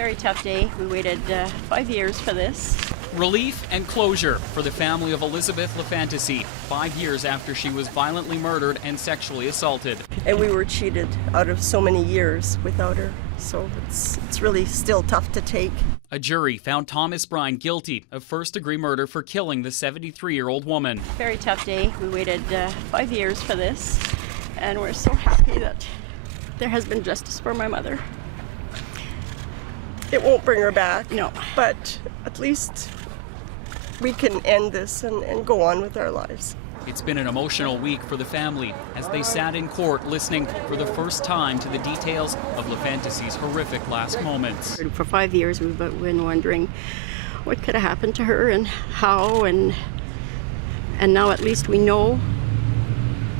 Very tough day. We waited 5 years for this. Relief and closure for the family of Elizabeth LaFantasy, 5 years after she was violently murdered and sexually assaulted. And we were cheated out of so many years without her, so it's really still tough to take. A jury found Thomas Brine guilty of first-degree murder for killing the 73-year-old woman. Very tough day. We waited 5 years for this, and we're so happy that there has been justice for my mother. It won't bring her back, no, but at least we can end this and go on with our lives. It's been an emotional week for the family as they sat in court listening for the first time to the details of LaFantasy's horrific last moments. For 5 years we've been wondering what could have happened to her and how, and now at least we know,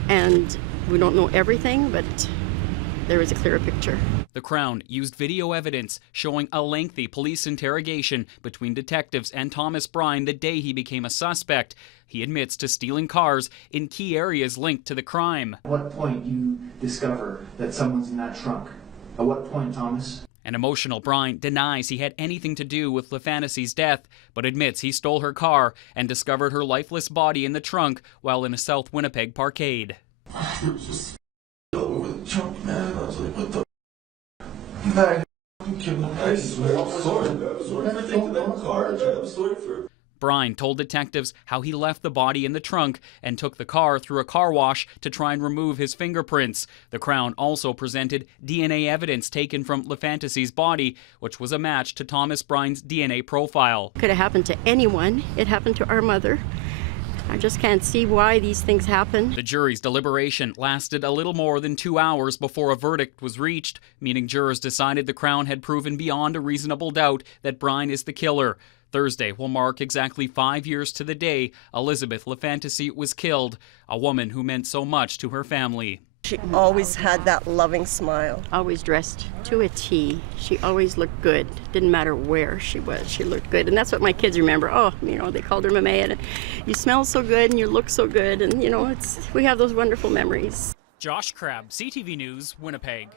and we don't know everything, but there is a clearer picture. The Crown used video evidence showing a lengthy police interrogation between detectives and Thomas Brine the day he became a suspect. He admits to stealing cars in key areas linked to the crime. At what point you discover that someone's in that trunk? At what point, Thomas? An emotional Brine denies he had anything to do with LaFantasy's death, but admits he stole her car and discovered her lifeless body in the trunk while in a South Winnipeg parkade. It was just all over the trunk, man. I was like, what the man, I'm kidding. I swear, I'm sorry. I'm sorry for taking that car. I'm sorry for... Brine told detectives how he left the body in the trunk and took the car through a car wash to try and remove his fingerprints. The Crown also presented DNA evidence taken from LaFantasy's body, which was a match to Thomas Brine's DNA profile. Could have happened to anyone. It happened to our mother. I just can't see why these things happen. The jury's deliberation lasted a little more than 2 hours before a verdict was reached, meaning jurors decided the Crown had proven beyond a reasonable doubt that Brine is the killer. Thursday will mark exactly 5 years to the day Elizabeth LaFantasy was killed, a woman who meant so much to her family. She always had that loving smile. Always dressed to a T. She always looked good. Didn't matter where she was, she looked good. And that's what my kids remember. Oh, you know, they called her Mama, and you smell so good and you look so good. And, you know, we have those wonderful memories. Josh Crabb, CTV News, Winnipeg.